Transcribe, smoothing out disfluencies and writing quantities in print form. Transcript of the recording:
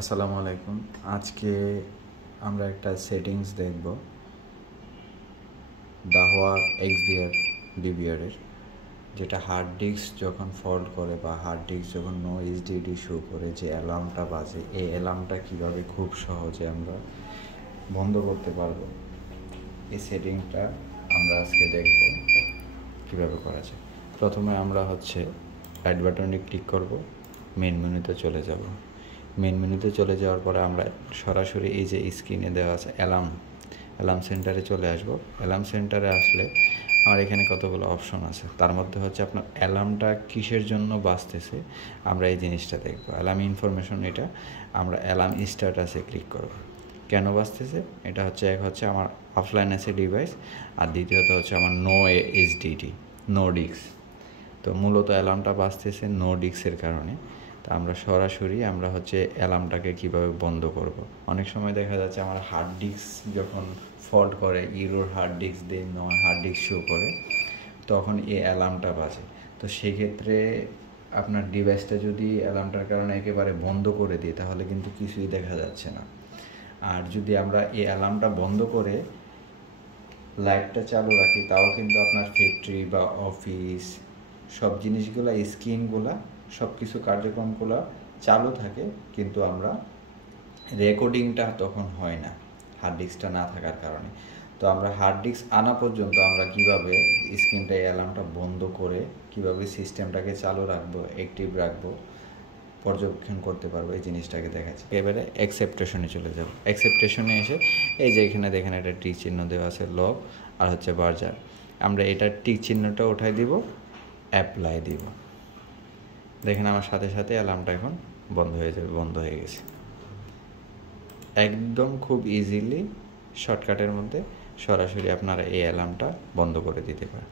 আসসালামু আলাইকুম। আজকে আমরা একটা সেটিংস দেখব দাহোয়ার এক্সবিআর ডিবিআরের, যেটা হার্ড ডিস্ক যখন ফল্ট করে বা হার্ড ডিস্ক যখন নো এইচডিডি শো করে যে অ্যালার্মটা বাজে, এই অ্যালার্মটা কীভাবে খুব সহজে আমরা বন্ধ করতে পারবো, এই সেটিংটা আমরা আজকে দেখব কীভাবে করা যায়। প্রথমে আমরা অ্যাড বাটনে ক্লিক করব, মেন মেনুতে চলে যাব। মেন মেনুতে চলে যাওয়ার পরে আমরা সরাসরি এই যে স্ক্রিনে দেওয়া আছে অ্যালার্ম সেন্টারে চলে আসব। অ্যালার্ম সেন্টারে আসলে আমার এখানে কতগুলো অপশন আছে, তার মধ্যে আপনার অ্যালার্মটা কিসের জন্য বাজতেছে আমরা এই জিনিসটা দেখব। অ্যালার্ম ইনফরমেশন, এটা আমরা অ্যালার্ম স্ট্যাটাসে ক্লিক করব। কেন বাজতেছে এটা এক আমার অফলাইন আছে ডিভাইস, আর দ্বিতীয়ত আমার নো এইচডিডি, নো ডিস্ক। তো মূলত অ্যালার্মটা বাজতেছে নো ডিস্কের কারণে। তো আমরা সরাসরি অ্যালার্মটাকে কীভাবে বন্ধ করব। অনেক সময় দেখা যাচ্ছে আমার হার্ড ডিস্ক যখন ফল্ট করে, ইউরোর হার্ড ডিস্ক দিয়ে হার্ড ডিস্ক শো করে, তখন এই অ্যালার্মটা বাজে। তো সেক্ষেত্রে আপনার ডিভাইসটা যদি অ্যালার্মটার কারণে একেবারে বন্ধ করে দিই, তাহলে কিন্তু কিছুই দেখা যাচ্ছে না। আর যদি আমরা এই অ্যালার্মটা বন্ধ করে লাইটটা চালু রাখি, তাও কিন্তু আপনার ফ্যাক্টরি বা অফিস সব জিনিসগুলো, স্ক্রিনগুলা, সব কিছু কার্যক্রমগুলো চালু থাকে, কিন্তু আমরা রেকর্ডিংটা তখন হয় না হার্ড ডিস্কটা না থাকার কারণে। তো আমরা হার্ড ডিস্ক আনা পর্যন্ত আমরা কিভাবে স্ক্রিনটা অ্যালার্মটা বন্ধ করে কিভাবে সিস্টেমটাকে চালু রাখবো, অ্যাক্টিভ রাখবো, পর্যবেক্ষণ করতে পারবো, এই জিনিসটাকে দেখাচ্ছি। এবারে অ্যাকসেপ্টেশনে চলে যাব। অ্যাকসেপ্টেশনে এসে এই যে এখানে দেখেন একটা টিক চিহ্ন দেওয়া আছে, লগ আর বার্জার। আমরা এটা টিক চিহ্নটা উঠাই দিব, অ্যাপ্লাই দিব। দেখেন আমার সাথে সাথে অ্যালার্মটা এখন বন্ধ হয়ে যাবে, বন্ধ হয়ে গেছে। একদম খুব ইজিলি শর্টকাটের মধ্যে সরাসরি আপনারা এই অ্যালার্মটা বন্ধ করে দিতে পারেন।